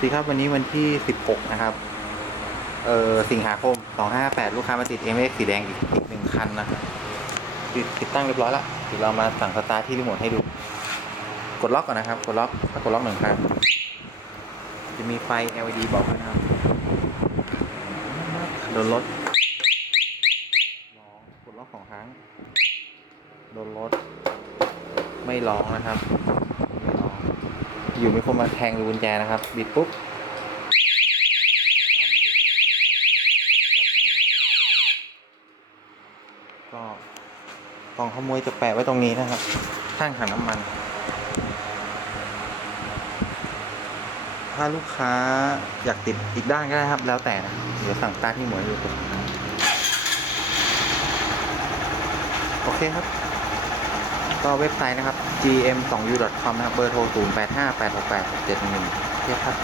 สิครับวันนี้วันที่16นะครับสิงหาคม2558ลูกค้ามาติด MX สีแดงอีก1คันนะครับติดตั้งเรียบร้อยแล้วเดี๋ยวเรามาสั่งสตาร์ทที่รีโมทให้ดูกดล็อกก่อนนะครับกดล็อกถ้ากดล็อก1ครั้งจะมีไฟ LED บอกด้วยนะครับโดนรถกดล็อก2ครั้งโดนรถไม่ร้องนะครับไม่ร้องอยู่มีคนมาแทงรูกุญแจนะครับบิดปุ๊บก็กล่องขโมยจะแปะไว้ตรงนี้นะครับข้างถังน้ำมันถ้าลูกค้าอยากติดอีกด้านก็ได้ครับแล้วแต่นะเดี๋ยวสั่งตาที่หมวยดูก่อนโอเคครับก็เว็บไซต์นะครับ gm2u.com นะครับเบอร์โทร0858686711โอเคครับ